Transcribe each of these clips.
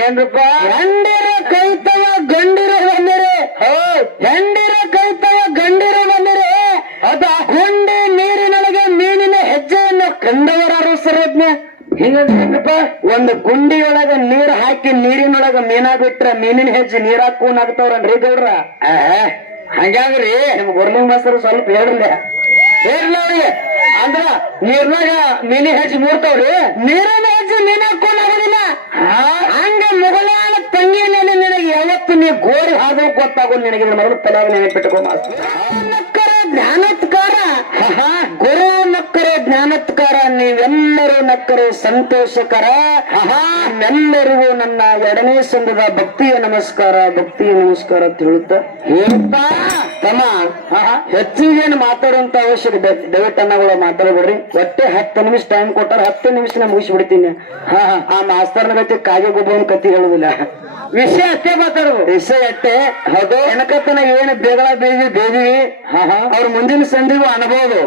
ಏನ್ರಪ್ಪ ಹೆಂಡಿರ ಕೈತವ ಗಂಡಿರ ಬಂದಿರಿ ಹೆಂಡಿರ ಕೈತವ ಗಂಡಿರ ಬಂದಿರಿ ಅದ. ಗುಂಡಿ ನೀರಿನೊಳಗೆ ಮೀನಿನ ಹೆಜ್ಜೆಯನ್ನು ಕಂಡವರಾರು ಸರ್ವಜ್ಞ ಹಿಂಗಂದ್ರಪ್ಪ ಒಂದು ಗುಂಡಿಯೊಳಗ ನೀರ್ ಹಾಕಿ ನೀರಿನೊಳಗ ಮೀನಾ ಬಿಟ್ರ ಮೀನಿನ ಹೆಜ್ಜೆ ನೀರ್ ಹಾಕೋನ್ ಆಗ್ತಾವ್ರನ್ರಿ ಗೌಡ್ರ. ಹಂಗಾಗ್ರಿ ನಿಮ್ ಗುರ್ಲಿಂಗ್ ಮಾಸ್ತರ್ ಸ್ವಲ್ಪ ಹೇಳ್ರಲ್ಲ ಹೇಳ್ಲ ಅವ್ರಿಗೆ ಅಂದ್ರ ನೀರ್ನಾಗ ಮೀನಿ ಹೆಜ್ಜೆ ಮೂರ್ತಾವ್ರಿ? ನೀರಿನ ಹಾಕೊಂಡ್ ಆಗೋದಿಲ್ಲ ಹಂಗ ಮುಗಳಾಳ ತಂಗಿ ನಿನಗೆ ಯಾವತ್ತು ನೀ ಗೋರಿ ಹಾದು ಗೊತ್ತಾಗೋ ನಿನಗೆ. ಮೊದಲು ತಲೆಯಾಗ ನೆನಪಿಟ್ಟುಕೋ ಮಕ್ಕರ ನಕ್ಕರ ಜ್ಞಾನತ್ಕಾರ ಗುರು ನಕ್ಕರೆ ಜ್ಞಾನತ್ಕಾರ. ನೀವೆಲ್ಲರೂ ನಕ್ಕರು ಸಂತೋಷಕರ. ನಿಮ್ಮೆಲ್ಲರಿಗೂ ನನ್ನ ಎರಡನೇ ಸಂಘದ ಭಕ್ತಿಯ ನಮಸ್ಕಾರ ಭಕ್ತಿಯ ನಮಸ್ಕಾರ ಅಂತ ಹೇಳುತ್ತಾ. ಹೇಳ್ತಾ ತಮ್ಮ ಹೆಚ್ಚಿಗೇನು ಮಾತಾಡುವಂತ ಅವಶ್ಯಕ ದಯವಿಟ್ಟು ಅನ್ನಗಳು ಮಾತಾಡಬೇಡ್ರಿ ಒಟ್ಟೆ ಹತ್ತು ನಿಮಿಷ ಟೈಮ್ ಕೊಟ್ಟಾರ ಹತ್ತು ನಿಮಿಷ ಮುಗಿಸ್ಬಿಡ್ತೀನಿ. ಹಾ ಹಾ. ಆ ಮಾಸ್ತರ್ನ ಗತಿ ಕಾಗೆ ಗೊಬ್ಬವನ್ ಕತಿ ಹೇಳುದಿಲ್ಲ. ವಿಷಯ ಅಷ್ಟೇ ಮಾತಾಡುದು. ವಿಷಯ ಅಷ್ಟೇ. ಹೌದು. ಎನಕತ್ತನ ಏನು ಬೇಗಳ ಬೇದಿ ಬೇದಿವಿ ಅವ್ರ ಮುಂದಿನ ಸಂದಿಗೂ ಅನ್ಬೋದು.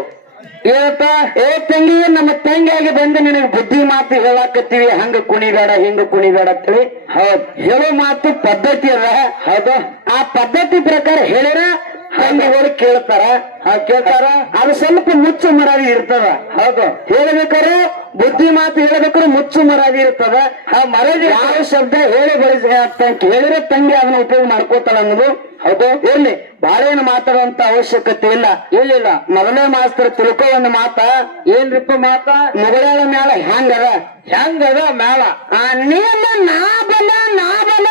ಏನಪ್ಪ ಏ ತಂಗಿ ನಮ್ಮ ತಂಗಿಯಾಗಿ ಬಂದು ನಿನಗೆ ಬುದ್ಧಿ ಮಾತು ಹೇಳಾಕತ್ತೀವಿ. ಹಂಗ ಕುಣಿಬೇಡ ಹಿಂಗ ಕುಣಿಬೇಡ ಅಂತೇಳಿ. ಹೌದ್. ಹೇಳೋ ಮಾತು ಪದ್ಧತಿ ಅಲ್ಲ ಹೌದು. ಆ ಪದ್ಧತಿ ಪ್ರಕಾರ ಹೇಳಿರ ತಂಗಿಗಳು ಕೇಳ್ತಾರ? ಆ ಕೇಳ್ತಾರ. ಅದು ಸ್ವಲ್ಪ ಮುಚ್ಚು ಮರಾಗಿ ಇರ್ತದ. ಹೌದು. ಹೇಳ್ಬೇಕಾರೆ ಬುದ್ಧಿ ಮಾತು ಹೇಳ್ಬೇಕಾದ್ರೆ ಮುಚ್ಚು ಮರಾಗಿ ಇರ್ತದ. ಆ ಮರದಿ ಯಾವ ಶಬ್ದ ಹೇಳಿ ಬಳಸಿ ಹೇಳಿರೋ ತಂಗಿ ಅದನ್ನ ಉಪಯೋಗ ಮಾಡ್ಕೋತಾಳ ಅನ್ನೋದು. ಹೌದು. ಇರ್ಲಿ. ಬಾಳೇನು ಮಾತಾಡುವಂತ ಅವಶ್ಯಕತೆ ಇಲ್ಲ. ಇಲ್ಲಿಲ್ಲ ಮೊದಲನೇ ಮಾಸ್ತರ್ ತಿಳ್ಕೋ ಒಂದು ಮಾತ. ಏನ್ರಿಪ್ಪ ಮಾತ? ಮುಗಳಾಳ ಮ್ಯಾಲ ಹ್ಯಾಂಗದ? ಹ್ಯಾಂಗದ ಮ್ಯಾಲ? ಆ ನೀನು ನಾ ಬಲ ನಾ ಬಲ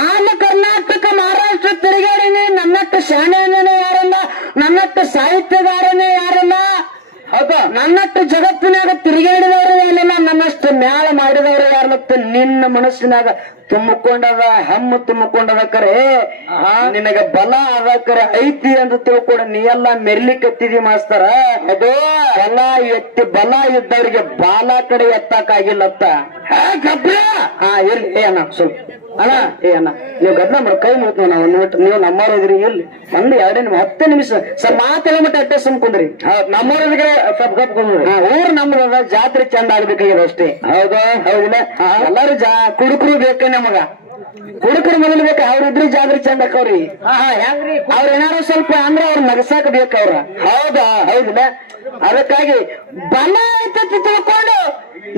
ಆಂಧ್ರ ಕರ್ನಾಟಕ ಮಹಾರಾಷ್ಟ್ರ ತಿರುಗಾಡಿನಿ ನನ್ನಟ್ಟು ಶಾಣೆನೇ ಯಾರಲ್ಲ ನನ್ನಕ್ಕ ಸಾಹಿತ್ಯಗಾರನೇ ಯಾರಲ್ಲ. ಹೌದು ನನ್ನಟ್ಟು ಜಗತ್ತಿನಾಗ ತಿರುಗಾಡಿದವರು ಯಾರಲ್ಲ ನನ್ನಷ್ಟು ಮ್ಯಾಲ ಮಾಡಿದವರು ಯಾರು ಮತ್ತೆ ನಿನ್ನ ಮನಸ್ಸಿನಾಗ ತುಂಬಿಕೊಂಡದ ಹಮ್ಮು ತುಂಬಿಕೊಂಡದ ಕರೆ. ನಿನಗ ಬಲ ಅದ ಕರೆ ಐತಿ ಅಂತ ತಿಳ್ಕೊಂಡು ನೀ ಎಲ್ಲ ಮೆರ್ಲಿಕ್ಕತ್ತಿದಿ ಮಾಸ್ತರ. ಅದು ಬಲ ಎತ್ತಿ ಬಲ ಇದ್ದವರಿಗೆ ಬಾಲ ಕಡೆ ಎತ್ತಕ್ಕಾಗಿಲ್ಲತ್ತ. ಇರ್ಲಿ ಏ ಅಣ್ಣ ಸ್ವಲ್ಪ. ಅಣ್ಣ ಏ ಅಣ್ಣ ನೀವು ಗದ್ದ ಮಾಡಿ ಕೈ ಮುಗಿತು ನಾವು ಒಂದು ಬಿಟ್ಟು ನೀವು ನಮ್ಮವ್ರು ಇದ್ರಿ ಇಲ್ಲಿ ಒಂದು ಎರಡೇ ನಿಮಿಷ ಹತ್ತು ನಿಮಿಷ. ಸರ್ ಮಾತೆಲ್ಲ ಮಟ್ಟ ಅಟ್ಟೆ ಸುಮ್ಕೊಂಡ್ರಿ ನಮ್ಮವ್ರಿಗೆ ಸ್ವಲ್ಪ ಗಪ್ ಕೊಂಡ್ರಿ ಊರ್ ಊರ ಅದ ಜಾತ್ರೆ ಚಂದ ಆಗ್ಬೇಕಾಗಿದೆ ಅಷ್ಟೇ. ಹೌದು ಹೌದಿಲ್ಲ. ಎಲ್ಲಾರು ಜಾ ಕುಡುಕರು ಬೇಕು ನಮಗ. ಕುಡುಕರು ಮೊದಲು ಬೇಕು ಅವ್ರ ಇದ್ರಿ ಜಾತ್ರೆ ಚಂದ ಹಾ ಹೆಂಗ್ರಿ? ಅವ್ರ ಏನಾರು ಸ್ವಲ್ಪ ಅಂದ್ರೆ ಅವ್ರ ನಗಸಾಕ ಬೇಕವ್ರ ಅವ್ರ. ಹೌದಾ? ಹೌದಿಲ್ಲ. ಅದಕ್ಕಾಗಿ ಬಲ ಐತತಿ ತಿಳ್ಕೊಂಡು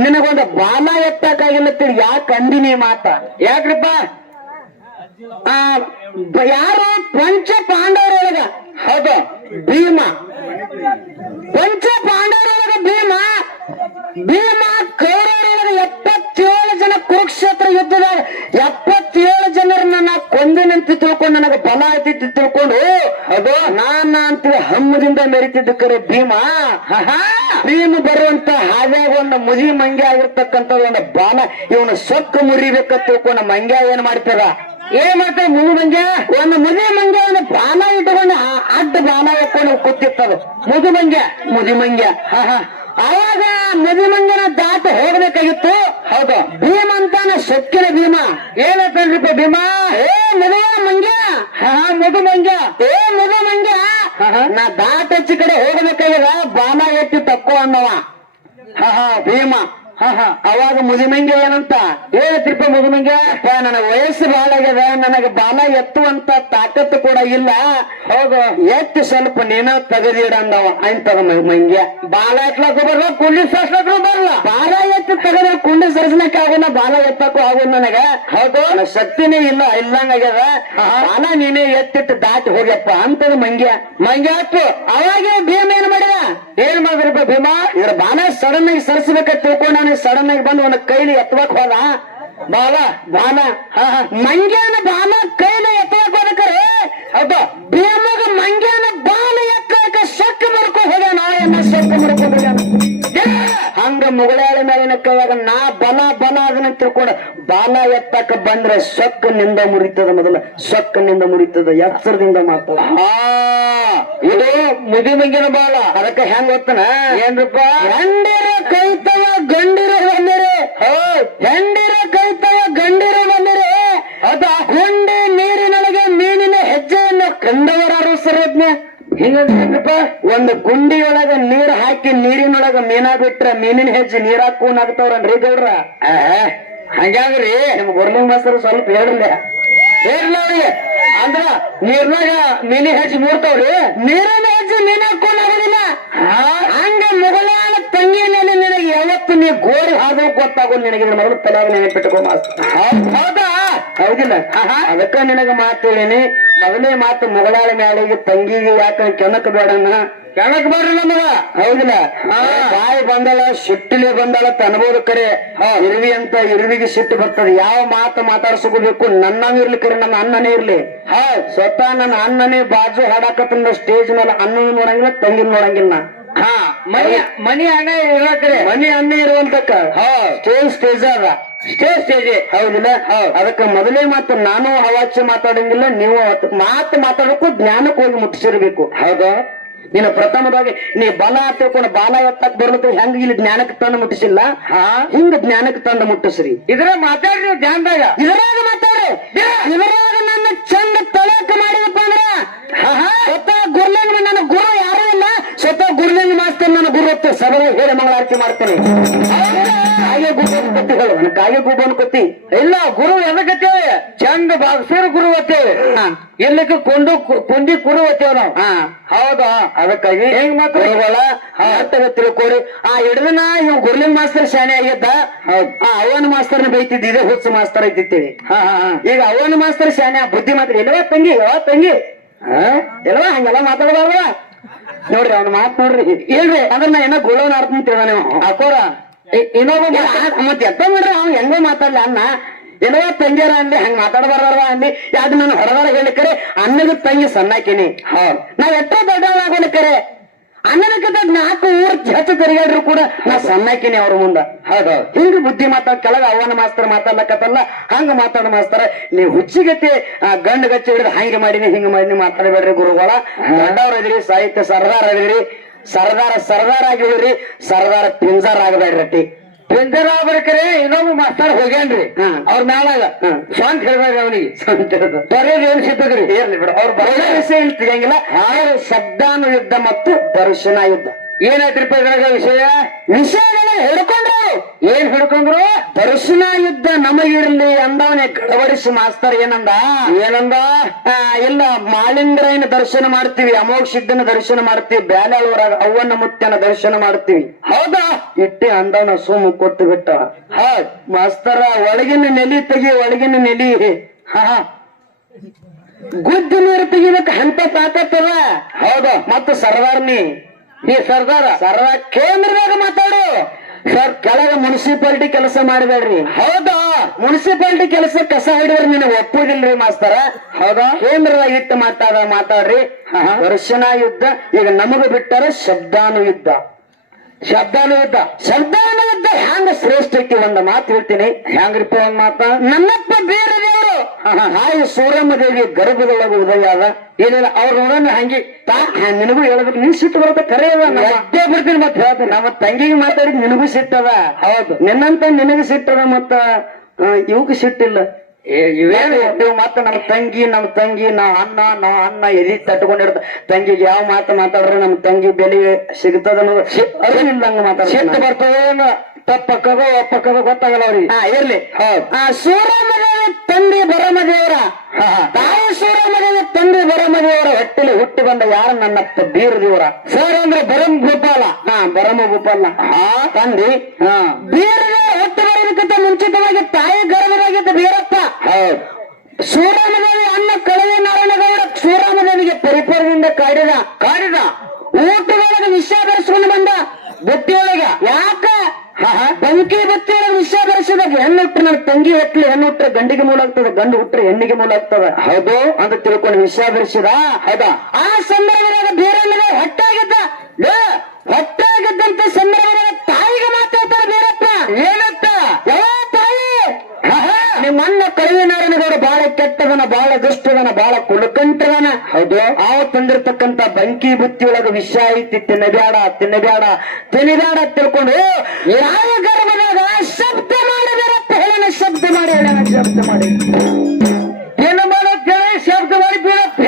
ನಿನಗೊಂದು ಬಾಲ ಎತ್ತಕ್ಕಾಗಿಲ್ಲ ತಿಳಿ ಯಾಕೆ ಅಂದಿನಿ ಮಾತ? ಯಾಕ್ರಿಪ್ಪ? ಯಾರು? ಪಂಚ ಪಾಂಡವರೊಳಗ? ಹೌದು, ಭೀಮ. ಪಂಚ ಪಾಂಡವರೊಳಗ ಭೀಮ? ಭೀಮ ಕೌರವರೊಳಗ ಎಪ್ಪತ್ತೇಳು ಜನ ಕುರುಕ್ಷೇತ್ರ ಯುದ್ಧದ ಎಪ್ಪತ್ತೇಳು ಜನರನ್ನ ನಾ ಕೊಂದಿನಂತ ತಿಳ್ಕೊಂಡು ನನಗೆ ಬಲ ಐತಿ ತಿಳ್ಕೊಂಡು ಅದು ನಾನ ಅಂತ ಹಮ್ಮದಿಂದ ಮೆರಿತಿದ್ದ ಕರೆ ಭೀಮ. ಭೀಮ ಬರುವಂತ ಹಾದ್ಯಾಗ ಒಂದು ಮುದಿ ಮಂಗ್ಯ ಆಗಿರ್ತಕ್ಕಂತ ಒಂದು ಬಾಲ, ಇವನ ಸೊಕ್ಕ ಮುರಿಬೇಕಂತ ತಿಳ್ಕೊಂಡು ಮಂಗ್ಯ ಏನ್ ಮಾಡ್ತಾರ ಏನ್ ಮಾಡ್ತಾರೆ ಮುದು ಮಂಗ್ಯ? ಒಂದು ಮುದಿ ಮಂಗ್ಯ, ಒಂದು ಬಾಲ ಇಟ್ಕೊಂಡು ಅಡ್ಡ ಬಾಲ ಹಾಕೊಂಡು ಕೂತಿರ್ತದ. ಮುದು ಮಂಗ್ಯ, ಮುದಿ ಮಂಗ್ಯ, ಹಾ ಹಾ. ಅವಾಗ ಮುದಿಮಂಗನ ದಾಟ ಹೋಗ್ಬೇಕಾಗಿತ್ತು. ಹೌದು. ಭೀಮ ಅಂತಾನ ಶಕ್ತಿನ ಭೀಮ ಏನಂತಂದ್ರಿಪ್ಪ ಭೀಮ. ಏ ಮಗು ಮಂಗ್ಯ. ಹಾ ಮಂಗ್ಯ. ಏ ಮಧು ಮಂಗ್ಯ. ನಾ ದಾಟ ಹಚ್ಚಿ ಕಡೆ ಹೋಗ್ಬೇಕಾಗಿರ ಬಾಮ ಎತ್ತಿ ತಕ್ಕೋ ಅನ್ನವ. ಹಾ ಹಾ. ಭೀಮ. ಅವಾಗ ಮುದಿಮಂಗ ಏನಂತ? ಏನತ್ರಿಪ್ಪ ಮುದಿಮಂಗ ನನ್ನ ವಯಸ್ಸು ಬಾಳಾಗ್ಯದ. ನನಗೆ ಬಾಲ ಎತ್ತುವಂತ ತಾಕತ್ತು ಕೂಡ ಇಲ್ಲ. ಹೌದು. ಎತ್ತಿ ಸ್ವಲ್ಪ ನೀನ ತಗದೀಡ ಅಂದವ. ಅಂತದ ಮಂಗ್ಯ. ಬಾಲ ಎತ್ಲಕ್ಕೂ ಬರಲ್ಲ ಕುಲ್ಲಿ ಸಾಸ್ಲಕ್ಕೂ ಬರಲ್ಲ ಬಾಲ ಎತ್ತಿ ತೆಗದ ಆಗೋಣ ಬಾಲ ಎತ್ತಕ್ಕೂ ಆಗೋದ್ ನನಗ. ಹೌದು. ಶಕ್ತಿನೇ ಇಲ್ಲ ಇಲ್ಲಂಗ ಆಗ್ಯದ. ಬಾಲ ನೀನೇ ಎತ್ತಿಟ್ಟು ದಾಟಿ ಹೋಗ್ಯಪ್ಪ ಅಂತದ ಮಂಗ್ಯ. ಮಂಗ್ಯ ಅಪ್ಪು ಅವಾಗ ಭೀಮ ಏನ್ ಮಾಡಿದ? ಏನ್ ಮಾಡಿದ್ರಪ್ಪ ಭೀಮ? ಇದ್ರ ಬಾಲ ಸಡನ್ ಆಗಿ ತಿಳ್ಕೊಂಡು ನಾನು ಸಡನ್ ಆಗಿ ಬಂದು ಅವನ ಕೈಲಿ ಎತ್ತವಾಕ್ ಹೋದ. ಬಾಲ? ಬಾಲ. ಮಂಗ್ಯನ ಬಾಲ ಕೈಲಿ ಎತ್ತವಕ್ ಹೋದಕರೆ ಹೌದು. ಭೀಮಗ ಮಂಗ್ಯನ ಬಾಲ ಎತ್ತಕ ಶಕ್ ಮಾಡ್ಕೊ ಹೋಗ್ಯಾನ. ಎನ್ನ ಸೊಕ್ಕ ಮಾಡ್ಕೊಂಡು ಹೋಗ್ಯಾನ. ಹಂಗ ಮುಗಳಾಳಿ ಮೇಲಿನ ಕೈಯಾಗ ನಾ ಬಲ ಬಲ ಅದನ್ನ ತಿಳ್ಕೊಂಡು ಬಾಲ ಎತ್ತಕ ಬಂದ್ರೆ ಸೊಕ್ಕನಿಂದ ಮುರಿತದ ಮೊದಲ ಸೊಕ್ಕನಿಂದ ಮುರಿತದ ಎಚ್ಚರದಿಂದ ಮಾತು ಹಾ ಇದು ಬಾಳ ಬಾಲ. ಅದಕ್ಕೆ ಹೆಂಗ್ ಗೊತ್ತನ? ಏನ್ರಪ್ಪ? ಹೆಂಡಿರ ಕೈತವ ಗಂಡಿರ ಬಂದಿರಿ ಹೆಂಡಿರ ಕೈತವ ಗಂಡಿರ ಬಂದಿರಿ ಅದ ಗುಂಡಿ ನೀರಿನೊಳಗೆ ಮೀನಿನ ಹೆಜ್ಜೆಯನ್ನು ಕಂಡವರಾರು ಸರ್ವಜ್ಞ ಹಿಂಗಂದ್ರಪ್ಪ ಒಂದು ಗುಂಡಿಯೊಳಗ ನೀರ್ ಹಾಕಿ ನೀರಿನೊಳಗ ಮೀನಾ ಬಿಟ್ರ ಮೀನಿನ ಹೆಜ್ಜೆ ನೀರ್ ಹಾಕೋನ್ ಆಗ್ತಾವ್ರನ್ರಿ ಗೌಡ್ರ? ಹಂಗಾಗ್ರಿ ನಿಮ್ ಗುರ್ಲಿಂಗ್ ಮಾಸ್ತರ್ ಸ್ವಲ್ಪ ಹೇಳ್ರಿ. ಹೇಳ್ರಿ ಅವ್ರಿಗೆ ಅಂದ್ರ ನೀರ್ನಾಗ ಮೀನಿ ಹೆಜ್ಜೆ ಮೂರ್ತಾವ್ರಿ. ನೀರಿನ ಹೆಜ್ಜೆ ಮೀನ್ ಹಾಕೊಂಡು ಆಗೋದಿಲ್ಲ. ಹಂಗ ಮೊಗಲಾಳ ಮೇಲೆ ನಿನಗೆ ಯಾವತ್ತು ನೀ ಗೋರಿ ಹಾದು ಗೊತ್ತಾಗೋ ನಿನಗೆ ಮೊದಲು ತಲೆಯಾಗ ನೆನಪಿಟ್ಟುಕೋ ಮಾಸ್ತರ್ ಹೌದಾ ಹೌದಿಲ್ಲ. ಅದಕ್ಕ ನಿನಗ ಮಾತು ಹೇಳೀನಿ ಮೊದಲೇ ಮಾತು ಮೊಗಳಾಳ ಮ್ಯಾಲಿಗೆ ತಂಗಿಗೆ ಯಾಕ ಕೆಣಕ ಬೇಡಣ್ಣ ಕೆಣಕ್ ಬೇಡ್ರಿ ನಮಗ. ಹೌದಿಲ್ಲ? ಹಾ. ಬಾಯಿ ಬಂದಳ ಸಿಟ್ಟಿಲೆ ಬಂದಳ ಅನ್ಬೋದು ಕರೆ. ಇರುವಿ ಅಂತ ಇರುವಿಗೆ ಸಿಟ್ಟು ಬರ್ತದೆ. ಯಾವ ಮಾತು ಮಾತಾಡ್ಸ್ಕೋಬೇಕು? ನನ್ನನ್ನು ಇರ್ಲಿ ಕರೆ ನನ್ನ ಅಣ್ಣನೇ ಇರ್ಲಿ. ಹ. ಸ್ವತಃ ನನ್ನ ಅಣ್ಣನೇ ಬಾಜು ಹಾಡಾಕತ್ತಂದ ಸ್ಟೇಜ್ ಮೇಲೆ ಅಣ್ಣನ ನೋಡಂಗಿಲ್ಲ ತಂಗಿನ ನೋಡಂಗಿಲ್ಲ. ಹಾ. ಮನಿ ಮನಿ ಹಂಗ ಇರ್ಲಕ್ರೆ ಮನಿ ಅಣ್ಣ ಇರುವಂತಕ್ಕ. ಸ್ಟೇಜ್ ಸ್ಟೇಜ್ ಅದ. ಸ್ಟೇಜ್ ಸ್ಟೇಜ್ ಹೌದಿಲ್ಲ ಅದಕ್ಕೆ ಮೊದಲೇ ಮಾತು ನಾನು ಹವಾಚೆ ಮಾತಾಡಂಗಿಲ್ಲ ನೀವು ಮಾತು ಮಾತಾಡಕ್ಕೂ ಜ್ಞಾನಕ್ಕೆ ಹೋಗಿ ಮುಟ್ಟಿಸಿರ್ಬೇಕು. ಹೌದಾ. ನೀನು ಪ್ರಥಮವಾಗಿ ನೀ ಬಲ ತಿಳ್ಕೊಂಡು ಬಾಲ ಎತ್ತಕ್ ಬರ್ಲತ್ತ ಹೆಂಗ ಇಲ್ಲಿ ಜ್ಞಾನಕ್ಕೆ ತಂದು ಮುಟ್ಟಿಸಿಲ್ಲ? ಹಾ. ಹಿಂಗ ಜ್ಞಾನಕ್ಕೆ ತಂದು ಮುಟ್ಟಿಸ್ರಿ. ಇದ್ರ ಮಾತಾಡ್ರಿ ನೀವು ಇದ್ರಾಗ ಇದರಾಗ ಮಾತಾಡ್ರಿ. ಇದ್ರಾಗ ನನ್ನ ಚಂದ ತಳಕ ಮಾಡಿದಪ್ಪ ಅಂದ್ರ ಗುರುಲಿಂಗ ನನ್ನ ಗುರು. ನನ್ನ ಗುರು ಹೊತ್ತು ಸಭೆ ಹೇಳಿ ಮಂಗಳಾರತಿ ಮಾಡ್ತೇನೆ. ಕಾಗೆ ಗುಬ್ಬನ್ ಕೊತ್ತಿ ಹೇಳು. ನನ್ನ ಕಾಗೆ ಗುಬ್ಬನ್ ಕೊತ್ತಿ. ಇಲ್ಲ ಗುರು ಎದಕತ್ತೆ? ಚಂದ ಬಾಗ್ಸೇರ್ ಗುರು ಅತ್ತೆ. ಇಲ್ಲಕ್ಕೆ ಕೊಂಡು ಕುಂಡಿ ಕುರು ಒತ್ತೇವ್ ನಾವು ಹಾ. ಹೌದಾ? ಅದಕ್ಕಾಗಿ ಹೆಂಗ್ ಮಾತ್ರ? ಅರ್ಥಗ ತಿಳ್ಕೊಡಿ ಆ ಹಿಡಿದನ ಇವ್ ಗುರ್ಲಿಂಗ್ ಮಾಸ್ತರ್ ಶಾಣೆ ಆಗಿದ್ದ? ಆ ಅವನ ಮಾಸ್ತರ್ನ ಬೈತಿದ್ದ ಇದೇ ಹುಚ್ಚ ಮಾಸ್ತರ್ ಐತಿತ್ತೇಳಿ ಹಾ ಈಗ ಅವನ ಮಾಸ್ತರ್ ಶಾಣೆ ಬುದ್ಧಿ ಮಾತ್ರ. ಎಲ್ಲವಾ ತಂಗಿ ಯಾವ ತಂಗಿ? ಎಲ್ಲವಾ ಹಂಗೆಲ್ಲ ಮಾತಾಡಬಾರ್ದ? ನೋಡ್ರಿ ಅವ್ನ ಮಾತ್ ನೋಡ್ರಿ. ಹೇಳ್ರಿ ಅಂದ್ರ ನಾ ಏನೋ ಗುಳ್ಳವನ ಅರ್ಥ ತಿಳ್ದ ನೀವು. ಅಕೋರ ಏನೋ ಇನ್ನೊಬ್ಬ ಮತ್ ಎತ್ತ ನೋಡ್ರಿ ಅವ್ನ್ ಹೆಂಗೋ ಮಾತಾಡ್ಲಿ ಅನ್ನ ಏನೋ ತಂಗಿಯರ ಅಂದಿ ಹಂಗ ಮಾತಾಡಬಾರ್ದಾರ ಅಂದಿ ಯಾವ್ದು ನಾನು ಹೊರಗಡೆ ಹೇಳಿಕರೆ ಅನ್ನದ ತಂಗಿ ಸಣ್ಣಾಕಿನಿ ಹೌದ್. ನಾವ್ ಎಷ್ಟೋ ದೊಡ್ಡವರಾಗೋಲಿಕರೆ ಅನ್ನದಕ್ಕಿಂತ ನಾಲ್ಕು ಊರ್ ಹೆಚ್ಚು ತಿರುಗಾಡ್ರು ಕೂಡ ನಾ ಸಣ್ಣಾಕಿನಿ ಅವ್ರ ಮುಂದ. ಹೌದು ಹಿಂಗ ಬುದ್ಧಿ ಮಾತಾಡ್ ಕೆಳಗ ಅವನ ಮಾಸ್ತರ್ ಮಾತಾಡ್ಲಕತ್ತಲ್ಲ ಹಂಗ ಮಾತಾಡ ಮಾಸ್ತರ. ನೀ ಹುಚ್ಚಿಗತಿ ಆ, ಗಂಡು ಗಚ್ಚಿ ಹಿಡಿದು ಹಂಗೆ ಮಾಡಿನಿ ಹಿಂಗ ಮಾಡಿನಿ ಮಾತಾಡಬೇಡ್ರಿ ಗುರುಗಳ. ದೊಡ್ಡವ್ರ ಇದ್ರಿ ಸಾಹಿತ್ಯ ಸರ್ದಾರ್ ಇದ್ರಿ. ಸರ್ದಾರ ಸರ್ದಾರ್ ಆಗಿದ್ರಿ ಸರ್ದಾರ ಪಿಂಜಾರ್ ಆಗಬೇಡ್ರಟ್ಟಿ ಪಿಂಜರ ಬರ್ಕರೆ ಇನ್ನೊಬ್ಬ ಮಾಸ್ತರ್ ಹೋಗ್ಯಾನ್ರಿ. ಅವ್ರ ಮ್ಯಾಲಾಗ. ಸ್ವಂತ ಹೇಳ್ಬೇಡ್ರಿ ಅವನಿಗೆ. ಬರೋದು ಏನ್ ಸಿದ್ಧಗ್ರಿ ಇರ್ಲಿ ಬಿಡ. ಅವ್ರು ಬರೋ ವಿಷಯ ಇಲ್ಲಿ ತೆಗಿಯಂಗಿಲ್ಲ ಆದ್ರೆ ಶಬ್ದಾನು ಯುದ್ಧ ಮತ್ತು ದರ್ಶನ ಯುದ್ಧ. ಏನಾಯ್ತ್ರಿಪ್ಪ ಇದ್ರಾಗ ವಿಷಯ? ವಿಷಯಗಳನ್ನ ಹಿಡ್ಕೊಂಡ್ರು. ಏನ್ ಹಿಡ್ಕೊಂಡ್ರು? ದರ್ಶನ ಯುದ್ಧ ನಮಗಿರ್ಲಿ ಅಂದವನೇ ಗಡವರಿಸಿ ಮಾಸ್ತರ್ ಏನಂದ? ಏನಂದ? ಇಲ್ಲ ಮಾಲಿಂಗರಾಯನ ದರ್ಶನ ಮಾಡ್ತೀವಿ ಅಮೋಘ ಸಿದ್ಧನ ದರ್ಶನ ಮಾಡ್ತೀವಿ ಬ್ಯಾಲವರಾಗ ಅವ್ವನ ಮುತ್ತನ ದರ್ಶನ ಮಾಡ್ತೀವಿ. ಹೌದಾ? ಇಟ್ಟೆ ಅಂದವನ ಸೋಮು ಕೊಟ್ಟು ಬಿಟ್ಟ. ಹ ಮಾಸ್ತರ ಒಳಗಿನ ನೆಲಿ ತೆಗಿ ಒಳಗಿನ ನೆಲಿ. ಹಾ ಗುದ್ದ ನೀರು ತೆಗಿಬೇಕು ಹಂತ ತಾಕತ್ತದ ಹೌದಾ. ಮತ್ತ ಸರ್ದಾರ್ನಿ ನೀ ಸರ್ದಾರ ಸರ್ವ ಕೇಂದ್ರದಾಗ ಮಾತಾಡು. ಸರ್ ಕೆಳಗ ಮುನ್ಸಿಪಾಲಿಟಿ ಕೆಲಸ ಮಾಡಬೇಡ್ರಿ ಹೌದಾ? ಮುನ್ಸಿಪಾಲಿಟಿ ಕೆಲಸ ಕಸ ಹಿಡಿದ್ರೆ ನಿನಗೆ ಒಪ್ಪುದಿಲ್ರಿ ಮಾಸ್ತರ? ಹೌದಾ? ಕೇಂದ್ರದ ಇಟ್ಟು ಮಾತಾಡ ಮಾತಾಡ್ರಿ. ವರ್ಷನಾ ಯುದ್ಧ ಈಗ ನಮಗ ಬಿಟ್ಟಾರ ಶಬ್ದಾನು ಯುದ್ಧ. ಶಬ್ದಾನು ಯುದ್ಧ ಶಬ್ದಾನು ಯುದ್ಧ ಹ್ಯಾಂಗ ಶ್ರೇಷ್ಠ ಐತಿ ಒಂದ್ ಮಾತು ಹೇಳ್ತೀನಿ? ಹ್ಯಾಂಗ್ರಿಪ್ಪ ಒಂದ್ ಮಾತ? ನನ್ನಪ್ಪ ಬೇರೆ ದೇವರು ಹಾಯಿ ಸೂರಮ್ಮ ದೇವಿ ಗರ್ಭದೊಳಗ ಉದಯ ಅದ. ಏನಿಲ್ಲ ಅವ್ರ ನೋಡೋಣ ಹಂಗಿ. ತಾ ನಿನಗೂ ಹೇಳ್ಬೇಕು. ನಿನ್ ಸಿಟ್ಟು ಬರುತ್ತೆ ಕರೆ ಅದ ಬರ್ತೀನಿ ಬಿಡ್ತೀನಿ ಮತ್ತೆ ಹೇಳ್ತೀನಿ. ನಮ್ಮ ತಂಗಿಗೆ ಮಾತಾಡಿದ್ ನಿನಗೂ ಸಿಟ್ಟದ. ಹೌದು. ನಿನ್ನಂತ ನಿನಗೆ ಸಿಟ್ಟದ ಮತ್ತ ಇವಕ್ಕೆ ಸಿಟ್ಟಿಲ್ಲ. ಇವೇನು? ನೀವು ಮತ್ತೆ ನಮ್ಮ ತಂಗಿ ನಮ್ಮ ತಂಗಿ ನಾ ಅಣ್ಣ ನಾವ್ ಅಣ್ಣ ಎದಿ ತಟ್ಕೊಂಡಿರ್ತ ತಂಗಿಗೆ ಯಾವ ಮಾತು ಮಾತಾಡ್ರೆ ನಮ್ಮ ತಂಗಿ ಬೆಲೆ ಸಿಗ್ತದ ಅನ್ನೋದು ಅರಿವಿಲ್ದಂಗ ಸಿಟ್ಟು ಮಾತಾಡ್ತಾರೆ ತಪ್ಪಕ್ಕಗೋ ಒಪ್ಪಕ್ಕದೋ ಗೊತ್ತಾಗಲ್ಲ ಅವ್ರಿಗೆ. ಹಾ ಇರ್ಲಿ. ಆ ಸೂರಮದೇವ ತಂದೆ ಬರಮದೇವರ ತಾಯಿ ಸೂರಮದೇವ ತಂದೆ ಬರಮದೇವರ ಹೊಟ್ಟೆಲಿ ಹುಟ್ಟಿ ಬಂದ ಯಾರ ನನ್ನ ಬೀರ ದೇವರ ಸರ್ ಅಂದ್ರೆ ಬರಂ ಗೋಪಾಲ ಹಾ ಬರಮ ಗೋಪಾಲ ಹಾ ತಂದಿ. ಹಾ. ಬೀರ ಬರೋದಕ್ಕಿಂತ ಮುಂಚಿತವಾಗಿ ತಾಯಿ ಗರ್ಭರಾಗಿದ್ದ ಬೀರಪ್ಪ. ಸೂರಮದೇವಿ ಅನ್ನ ಕಳವೆ ನಾರಾಯಣಗೌಡ ಸೂರಮದೇವಿಗೆ ಪರಿಪರದಿಂದ ಕಾಡಿದ ಕಾಡಿದ. ಊಟದೊಳಗೆ ವಿಷಯ ಬೆರೆಸ್ಕೊಂಡು ಬಂದ ಬುತ್ತಿಯೊಳಗ ಯಾಕ? ಬಂಕಿ ಬುತ್ತಿಯೊಳಗೆ ವಿಷಯ ಬೆರೆಸಿದಾಗ ಹೆಣ್ಣು ಹುಟ್ಟರೆ ನನ್ನ ತಂಗಿ ಹುಟ್ಟಲಿ ಹೆಣ್ಣು ಹುಟ್ಟರೆ ಗಂಡಿಗೆ ಮೂಲ ಆಗ್ತದೆ ಗಂಡು ಹುಟ್ಟರೆ ಹೆಣ್ಣಿಗೆ ಮೂಲ ಆಗ್ತದ. ಹೌದು. ಅಂತ ತಿಳ್ಕೊಂಡು ವಿಷಯ ಬೆರೆಸಿದ. ಹೌದಾ? ಆ ಸಂದರ್ಭದಾಗ ಬೇರೆ ಹೊಟ್ಟಾಗಿದ್ದ. ಹೊಟ್ಟಾಗಿದ್ದಂತ ಸಂದರ್ಭದಾಗ ತಾಯಿಗೆ ಮಾತಾಡ್ತಾರೆ ಬೇರಪ್ಪ ಏನಂತ ಯಾವ ತಾಯಿ ನಿಮ್ಮ ಅಣ್ಣ ಕಳುವಿನಾರನಗೌಡ ಬಹಳ ಕೆಟ್ಟದನ ದುಷ್ಟವನ ಬಾಳ ಬಹಳ ಕುಲಕಂಠದನ ಹೌದು. ಆ ತಂದಿರ್ತಕ್ಕಂತ ಬಂಕಿ ಬುತ್ತಿ ಒಳಗ ವಿಷ ಐತಿ ತಿನ್ನಬ್ಯಾಡ ತಿನ್ನಬ್ಯಾಡ ತಿನ್ನಬ್ಯಾಡ ತಿಳ್ಕೊಂಡು ಯಾವ ಗರ್ಭದಾಗ ಶಬ್ದ ಮಾಡಿದಾರಪ್ಪ ಹೇಳನ ಶಬ್ದ ಮಾಡಿ ಹೇಳನ ಶಬ್ದ ಮಾಡಿ. ಏನ ಮಾಡತ್ತೇಳಿ ಶಬ್ದ ಮಾಡಿ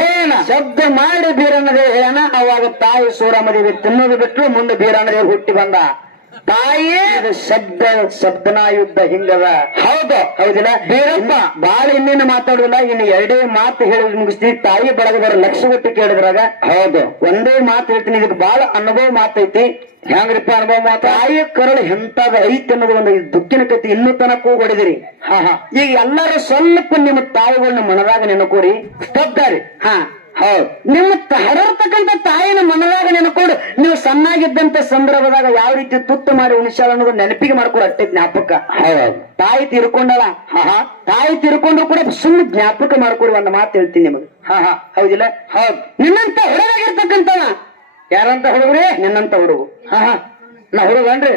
ಹೇಳ ಶಬ್ದ ಮಾಡಿ ಬೀರನದೇ ಹೇಳನ ಅವಾಗ ತಾಯಿ ಸೂರಮದೇವಿ ತಿನ್ನೋದು ಬಿಟ್ಟು ಮುಂದೆ ಬೀರನದೇವಿ ಹುಟ್ಟಿ ಬಂದ. ತಾಯಿ ಶಬ್ದ ಶಬ್ದನ ಯುದ್ಧ ಹಿಂಗದ. ಹೌದು. ಹೌದಿಲ್ಲ? ಬೀರಪ್ಪ. ಬಾಳ ಇನ್ನೇನು ಮಾತಾಡುದಿಲ್ಲ ಇನ್ನು ಎರಡೇ ಮಾತು ಹೇಳಿದ್ ಮುಗಿಸ್ತೀವಿ ತಾಯಿ ಬಳಗದವ್ರ ಲಕ್ಷ ಕೊಟ್ಟು ಕೇಳಿದ್ರಾಗ ಹೌದು. ಒಂದೇ ಮಾತು ಹೇಳ್ತೀನಿ ಇದಕ್ಕೆ ಬಾಳ ಅನುಭವ ಮಾತೈತಿ. ಹೆಂಗ್ರಿಪ್ಪ ಅನುಭವ ಮಾತು? ತಾಯಿ ಕರಳು ಎಂತದ ಐತಿ ಅನ್ನೋದು ಒಂದು ದುಃಖಿನ ಕತಿ ಇನ್ನೂ ತನಕ ಹೊಡೆದಿರಿ ಹಾ ಹಾ. ಈಗ ಎಲ್ಲರೂ ಸ್ವಲ್ಪ ನಿಮ್ಮ ತಾಯಿಗಳನ್ನ ಮನದಾಗ ನೆನಕೋರಿ. ಸ್ತಬ್ಧಾರಿ ಹಾ. ಹೌದು. ನಿಮ್ಮ ಹರರ್ತಕ್ಕಂಥ ತಾಯಿನ ಮನದಾಗ ನೆನಕೊಂಡು ನೀವು ಸಣ್ಣಾಗಿದ್ದಂತ ಸಂದರ್ಭದಾಗ ಯಾವ ರೀತಿ ತುತ್ತು ಮಾಡಿ ಉಣಿಸ್ಯಾಳ ಅನ್ನೋದು ನೆನಪಿಗೆ ಮಾಡ್ಕೊಡು ಅಟ್ಟೆ ಜ್ಞಾಪಕ. ಹೌದು. ತಾಯಿ ತೀರ್ಕೊಂಡಳ ಹಾ. ಹಾ. ತಾಯಿ ತೀರ್ಕೊಂಡ್ರು ಕೂಡ ಸುಮ್ಮನೆ ಜ್ಞಾಪಕ ಮಾಡ್ಕೊಡಿ ಒಂದು ಮಾತು ಹೇಳ್ತೀನಿ ನಿಮಗೆ. ಹಾ ಹಾ. ಹೌದಿಲ್ಲ? ಹೌದು. ನಿನ್ನಂತ ಹುಡುಗಾಗಿರ್ತಕ್ಕಂಥವ ಯಾರಂತ ಹುಡುಗ್ರಿ? ನಿನ್ನಂತ ಹುಡುಗು. ಹಾ ಹಾ. ನಾ ಹುಡುಗನ್ರಿ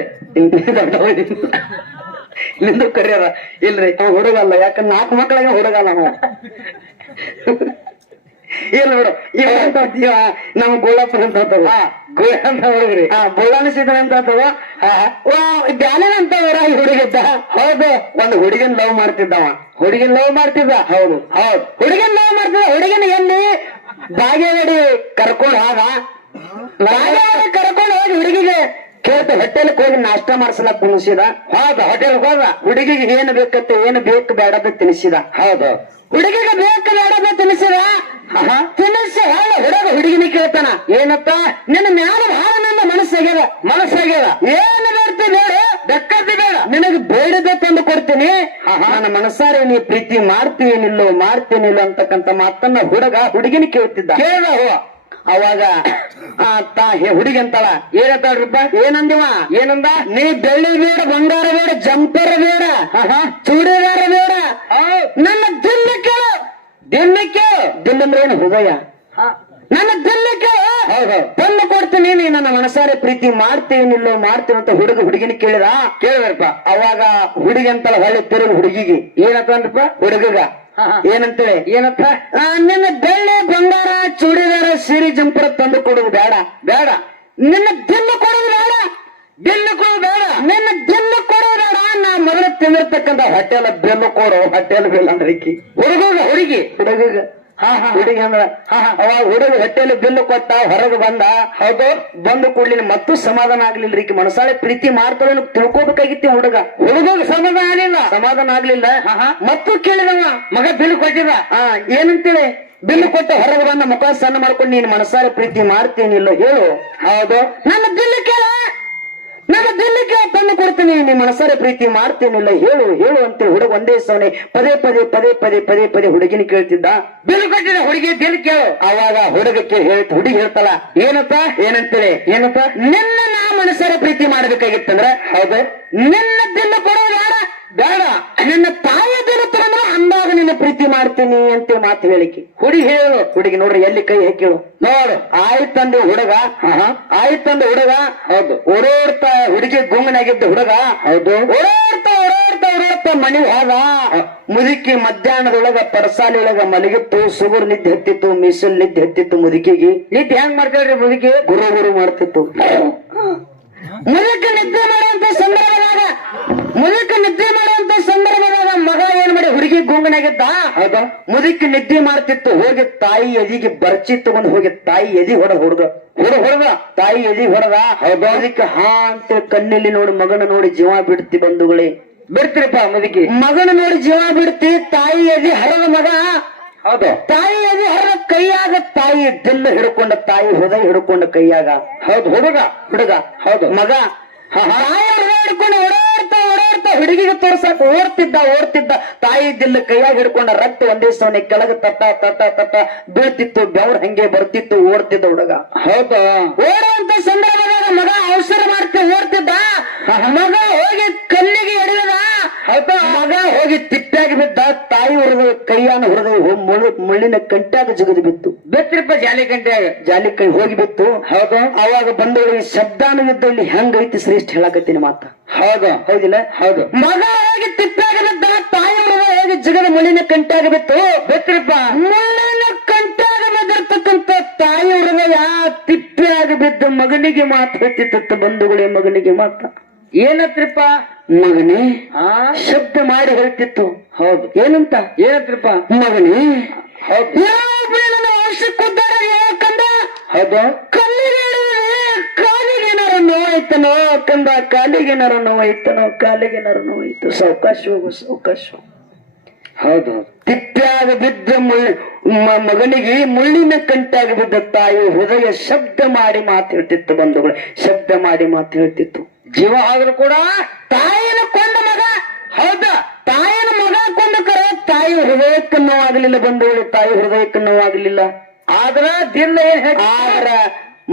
ನಿಂದು ಕರಿಯರ ಇಲ್ರಿ ಅವ ಹುಡುಗಲ್ಲ. ಯಾಕಂದ್ರೆ ನಾಲ್ಕು ಮಕ್ಕಳಿಗೆ ಹುಡುಗಲ್ಲ ಅವ. ಇಲ್ಲ ನೋಡು ಇವ ನಮ್ ಗೋಳಪ್ಪನ ಅಂತ ಅಂತವ. ಗೋಳ ಅಂತ ಹುಡುಗ್ರಿ ಹಾ ಬುಳ್ಳಾಣಿಸಿದ ಅಂತ ಅಂತವ. ಬ್ಯಾಲೆನ್ ಅಂತವರ ಈ ಹುಡುಗಿದ್ದ? ಹೌದು. ಒಂದು ಹುಡುಗನ್ ಲವ್ ಮಾಡ್ತಿದ್ದವ. ಹುಡುಗಿನ ಲವ್ ಮಾಡ್ತಿದ್ದ? ಹೌದು. ಹೌದು. ಹುಡುಗನ್ ಲವ್ ಮಾಡ್ತಿದ್ದ? ಹುಡುಗನ ಎಲ್ಲಿ? ಬಾಗೇವಾಡಿ ಕರ್ಕೊಂಡು ಹೋದ ಬಾಗೇವಾಡಿ ಕರ್ಕೊಂಡು ಹೋಗಿ ಹುಡುಗಿಗೆ? ಕೇಳ್ತ ಹೋಟೆಲ್ ಹೋಗಿ ನಾಷ್ಟ ಮಾಡ್ಸಲಕ್ ಕುಣಿಸಿದ ಹೌದು ಹೋಟೆಲ್ ಹೋದ ಹುಡುಗಿಗೆ ಏನು ಬೇಕತ್ತೆ ಏನು ಬೇಕು ಬೇಡದ ತಿನ್ನಿಸಿದ ಹೌದು. ಹುಡುಗಿಗೆ ಬೇಕು ಬೇಡದ ತಿನ್ನಿಸಿದ ತಿನ್ನಿಸಿ ಹೇಳ ಹುಡುಗ ಹುಡುಗಿನ ಕೇಳ್ತಾನ. ಏನಪ್ಪ? ನಿನ್ನ ಮ್ಯಾಲ ಭಾರ ನನ್ನ ಮನಸ್ಸಾಗ್ಯದ. ಮನಸ್ಸಾಗ್ಯದ? ಏನು ಬೇಡ್ತಿ ಬೇಡ ಬೆಕ್ಕದ್ದು ಬೇಡ. ನಿನಗೆ ಬೇಡದ ತಂದು ಕೊಡ್ತೀನಿ. ನನ್ನ ಮನಸ್ಸಾರೆ ನೀ ಪ್ರೀತಿ ಮಾಡ್ತೀನಿಲ್ಲೋ ಮಾಡ್ತೀನಿಲ್ಲೋ ಅಂತಕ್ಕಂತ ಮಾತನ್ನ ಹುಡುಗ ಹುಡುಗಿನ ಕೇಳ್ತಿದ್ದ. ಕೇಳ ಹೋ ಅವಾಗ ಆ ತಾ ಹುಡುಗಿ ಅಂತಾಳ ಏನಂತಾಳ್ರಿಪ್ಪ? ಏನಂದಿವ? ಏನಂದ? ನೀ ಬೆಳ್ಳಿ ಬೇಡ ಬಂಗಾರ ಬೇಡ ಜಂಪರ್ ಬೇಡ ಚೂಡಿದಾರ ಬೇಡ. ನನ್ನ ದಿಲ್ಲ ಕೇಳು. ದಿಲ್ಲ ಕೇಳು ದಿಲ್ಲ ಅಂದ್ರೆ ಏನು ಹೃದಯ ನನ್ನ ದಿಲ್ಲಕ್ಕೆ ತಂದು ಕೊಡ್ತೀನಿ ನೀ ನನ್ನ ಮನಸಾರೆ ಪ್ರೀತಿ ಮಾಡ್ತೀನಿಲ್ಲೋ ಮಾಡ್ತೀನಿ ಅಂತ ಹುಡುಗ ಹುಡುಗಿನ ಕೇಳಿದ? ಕೇಳಿದ್ರಪ್ಪ. ಅವಾಗ ಹುಡುಗಿ ಅಂತಲ್ಲ ಹೊಳ್ಳಿ ತಿರುಗಿ ಹುಡುಗಿಗೆ. ಏನಂತಂದ್ರಪ್ಪ ಹುಡುಗಗ. ಏನಂತೇಳಿ ಏನಂತ ನಿನ್ನ ಬೆಳ್ಳಿ ಬಂಗಾರ ಚೂಡಿದಾರ ಸೀರೆ ಜಂಪರ ತಂದು ಕೊಡುದು ಬೇಡ. ಬೇಡ. ನಿನ್ನ ದಿಲ್ಲು ಕೊಡುದು ಬೇಡ. ಕೊಡುದು ಬೇಡ. ನಿನ್ನ ಬಿಲ್ಲು ಕೊಡೋ ಬೇಡ. ನಾ ಮೊದಲು ತಿಂದಿರ್ತಕ್ಕಂಥ ಹೊಟ್ಟೆಲ ಬಿಲ್ಲು ಕೊಡು ಹೊಟ್ಟೆಲ ಬೆಲ್ಲ ಅಂದ್ರೆ ಹುಡುಗ. ಹುಡುಗಿ ಹುಡುಗ ಹುಡುಗಿ ಅಂದ್ರ ಅವಾಗ ಹುಡುಗ ಹೊಟ್ಟೆಲಿ ಬಿಲ್ಲು ಕೊಟ್ಟ ಹೊರಗೆ ಬಂದ. ಹೌದು. ಬಂದು ಕೂಡ್ಲಿನ ಮತ್ತು ಸಮಾಧಾನ ಆಗ್ಲಿಲ್ಲ ರೀ ಮನಸಾಳೆ ಪ್ರೀತಿ ಮಾಡ್ತಾಳೆ ತಿಳ್ಕೊಬೇಕಾಗಿತ್ತು ಹುಡುಗ. ಹುಡುಗ ಸಮಾಧಾನ ಆಗಲಿಲ್ಲ. ಸಮಾಧಾನ ಆಗ್ಲಿಲ್ಲ. ಮತ್ತು ಕೇಳಿದವ ಮಗ ಬಿಲ್ ಕೊಟ್ಟಿದ. ಆ ಏನಂತೇಳಿ? ಬಿಲ್ ಕೊಟ್ಟು ಹೊರಗೆ ಬಂದ ಮುಖ ಸಣ್ಣ ಮಾಡ್ಕೊಂಡು ನೀನ್ ಮನಸಾರೆ ಪ್ರೀತಿ ಮಾಡ್ತೇನಿಲ್ಲ ಹೇಳು. ಹೌದು. ನನ್ನ ಬಿಲ್ ನನ್ನ ತಂದು ಕೊಡ್ತೀನಿ ನಿಮ್ಮ ಮನಸಾರೆ ಪ್ರೀತಿ ಮಾಡ್ತೇನಿಲ್ಲ ಹೇಳು ಹೇಳು ಅಂತ ಹುಡುಗ ಒಂದೇ ಸವನೆ ಪದೇ ಪದೇ ಪದೇ ಪದೇ ಪದೇ ಪದೇ ಹುಡುಗಿನ ಕೇಳ್ತಿದ್ದ. ಬಿಲ್ ಕಟ್ಟಿದ ಹುಡುಗಿ ಬಿಲ್ ಕೇಳು. ಅವಾಗ ಹುಡುಗಕ್ಕೆ ಹೇಳ್ತ ಹುಡುಗಿ ಹೇಳ್ತಲ್ಲ ಏನಪ್ಪ? ಏನಂತೇಳಿ? ಏನಪ್ಪ? ನಿನ್ನ ನಾ ಮನಸಾರೆ ಪ್ರೀತಿ ಮಾಡ್ಬೇಕಾಗಿತ್ತಂದ್ರ ಹೌದು. ನಿನ್ನ ದಿಲ್ ಕೊಡೋದು ಬೇಡ ಬೇಡ ನಿನ್ನ ತಾಯಿ ತಗೊಂಡ್ರೆ ಅಂದಾಗ ನಿನ್ನ ಪ್ರೀತಿ ಮಾಡ್ತೀನಿ ಅಂತ ಮಾತು ಹೇಳಿಕೆ. ಹುಡುಗಿ ಹೇಳು ಹುಡುಗಿ ನೋಡ್ರಿ ಎಲ್ಲಿ ಕೈ ಹಾಕಿಳು ನೋಡು ಆಯ್ತಂದು ಹುಡುಗ ಆಯ್ತಂದು ಹುಡುಗ ಹೌದು. ಓಡೋಡ್ತಾ ಹುಡುಗಿ ಗುಂಗನಾಗಿದ್ದ ಹುಡುಗ ಹೌದು. ಓಡಾಡ್ತಾ ಓಡಾಡ್ತಾ ಓಡಾಡ್ತಾ ಮನಿ ಹೋದ. ಮುದುಕಿ ಮಧ್ಯಾಹ್ನದೊಳಗ ಪರಸಾಲಿ ಒಳಗ ಮಲಗಿತ್ತು ಸುಗುರ್ ನಿದ್ದೆ ಹತ್ತಿತ್ತು ಮೀಸಲ್ ನಿದ್ದೆ ಹತ್ತಿತ್ತು ಮುದುಕಿಗೆ. ನಿದ್ದೆ ಹೆಂಗ್ ಮಾಡ್ತಾಳ್ರಿ ಮುದುಕಿ? ಗುರು ಗುರು ಮಾಡ್ತಿತ್ತು ಮುದುಕ ನಿದ್ದೆ ಮಾಡುವಂತ ಸಂದರ್ಭದಾಗ ಮುದುಕ ನಿದ್ದೆ ಮಾಡುವಂತ ಸಂದರ್ಭದಾಗ ಮಗ ಏನ್ ಮಾಡಿ ಹುಡುಗಿ ಗುಂಗನಾಗಿದ್ದ? ಹೌದಾ. ಮುದುಕಿ ನಿದ್ದೆ ಮಾಡ್ತಿತ್ತು ಹೋಗಿ ತಾಯಿ ಎದಿಗೆ ಬರ್ಚಿ ತಗೊಂಡ್ ಹೋಗಿ ತಾಯಿ ಎದಿ ಹೊಡ ಹುಡುಗ. ಹೊಡ ಹೊಡೆದ? ತಾಯಿ ಎದಿ ಹೊಡೆದ? ಹೌದಾ. ಅದಕ್ಕೆ ಹಾ ಅಂತ ಕಣ್ಣಲ್ಲಿ ನೋಡಿ ಮಗನ ನೋಡಿ ಜೀವ ಬಿಡ್ತಿ ಬಂಧುಗಳೇ. ಬಿಡ್ತಿರಪ್ಪ ಮುದುಕಿ. ಮಗನ ನೋಡಿ ಜೀವ ಬಿಡ್ತಿ ತಾಯಿ ಎದಿ ಹರದ ಮಗ. ಹೌದು. ತಾಯಿ ಎದಿ ಹರದ ಕೈಯಾಗ ತಾಯಿ ದಿಲ್ಲ ಹಿಡ್ಕೊಂಡ ತಾಯಿ ಹೃದಯ ಹಿಡ್ಕೊಂಡ ಕೈಯಾಗ. ಹೌದು ಹುಡುಗ. ಹುಡುಗ. ಹೌದು. ಮಗ. ತಾಯಿ ಹೃದಯ ಹಿಡ್ಕೊಂಡು ಓಡಾಡ್ತಾ ಹುಡುಗಿಗೆ ತೋರ್ಸಕ್ ಓರ್ತಿದ್ದ ಓಡ್ತಿದ್ದ. ತಾಯಿ ದಿಲ್ಲ ಕೈಯಾಗ ಹಿಡ್ಕೊಂಡ ರಕ್ತ ಒಂದೇ ಸವನೆ ಕೆಳಗ ತಟ್ಟ ತಟ್ಟ ತಟ್ಟ ಬೀಳ್ತಿತ್ತು ಬೆವ್ರ ಹಂಗೆ ಬರ್ತಿತ್ತು ಓಡ್ತಿದ್ದ ಹುಡುಗ. ಹೌದಾ? ಓಡುವಂತ ಸಂದರ್ಭದಾಗ ಮಗ ಅವಸರ ಮಾಡ್ತಾ ಓಡ್ತಿದ್ದ. ಮಗ ಹೋಗಿ ಕಲ್ಲಿಗೆ ಎಡವಿದ ಹೌದಾ ಮಗ ಹೋಗಿ ತಿಪ್ಪಾಗಿ ಬಿದ್ದ ತಾಯಿ ಹೊರದ ಕೈಯಾನ ಹೊರದ ಮುಳ್ಳಿನ ಕಂಟ್ಯಾಗ ಜಗದು ಬಿತ್ತು. ಬೆತ್ರಪ್ಪ ಜಾಲಿ ಕಂಟ್ಯಾಗ ಜಾಲಿ ಕೈ ಹೋಗಿ ಬಿತ್ತು. ಹೌದು. ಅವಾಗ ಬಂದವರಿಗೆ ಶಬ್ದಾನವಿದ್ದಲ್ಲಿ ಹೆಂಗೈತಿ ಶ್ರೇಷ್ಠ ಹೇಳಕತ್ತೀನಿ ಮಾತ. ಹೌದ. ಹೌದಿಲ್ಲ? ಹೌದು. ಮಗ ಹೋಗಿ ತಿಪ್ಪಾಗ ಬಿದ್ದ ತಾಯಿ ಹೊರದ ಹೋಗಿ ಜಗದ ಮುಳ್ಳಿನ ಕಂಟ್ಯಾಗ ಬಿತ್ತು. ಬೆತ್ತಿರಪ್ಪ. ಮುಳ್ಳಿನ ಕಂಟ್ಯಾಗ ಬಿದ್ದಿರ್ತಕ್ಕಂಥ ತಾಯಿ ಹೃದಯ ತಿಪ್ಪಾಗಿ ಬಿದ್ದ ಮಗನಿಗೆ ಮಾತು ಹೇಳ್ತಿತ್ತ ಬಂಧುಗಳೇ ಮಗನಿಗೆ ಮಾತ. ಏನತ್ರಿಪ್ಪ? ಮಗನೇ ಶಬ್ದ ಮಾಡಿ ಹೇಳ್ತಿತ್ತು ಹೌದು. ಏನಂತ? ಏನತ್ರಿಪ್ಪ ಮಗನೇ ಹೌದು. ಯಾಕಂದ ಹೌದು. ಕಲ್ಲಿಗೆ ಹಿಡಿದ್ರೆ ಕಾಲಿಗೆ ಏನಾರ ನೋವಾಯ್ತನೋ ಕಂದ ಕಾಲಿಗೆ ನರ ನೋವಾಯ್ತನೋ ಕಾಲಿಗೇನಾರ ನರ ನೋವಾಯ್ತು ಸಾವಕಾಶ ಹೋಗು ಸಾವಕಾಶ ಹೌದು. ತಿಪ್ಪ್ಯಾಗ ಬಿದ್ದ ಮುಳ್ಳಿ ಮಗನಿಗೆ ಮುಳ್ಳಿನ ಕಂಟಾಗಿ ಬಿದ್ದ ತಾಯಿ ಹೃದಯ ಶಬ್ದ ಮಾಡಿ ಮಾತು ಹೇಳ್ತಿತ್ತು ಬಂಧುಗಳು. ಶಬ್ದ ಮಾಡಿ ಮಾತು ಹೇಳ್ತಿತ್ತು. ಜೀವ ಆದ್ರೂ ಕೂಡ ತಾಯಿನ ಕೊಂದ ಮಗ. ಹೌದ? ತಾಯಿನ ಮಗ ಕೊಂದ ಕರೆ ತಾಯಿ ಹೃದಯಕ್ಕೆ ನೋವಾಗಲಿಲ್ಲ ಬಂಧುಗಳು ತಾಯಿ ಹೃದಯಕ್ಕೆ ನೋವಾಗಲಿಲ್ಲ ಆದ್ರ ದಿನ ಏನ್ ಆದ್ರ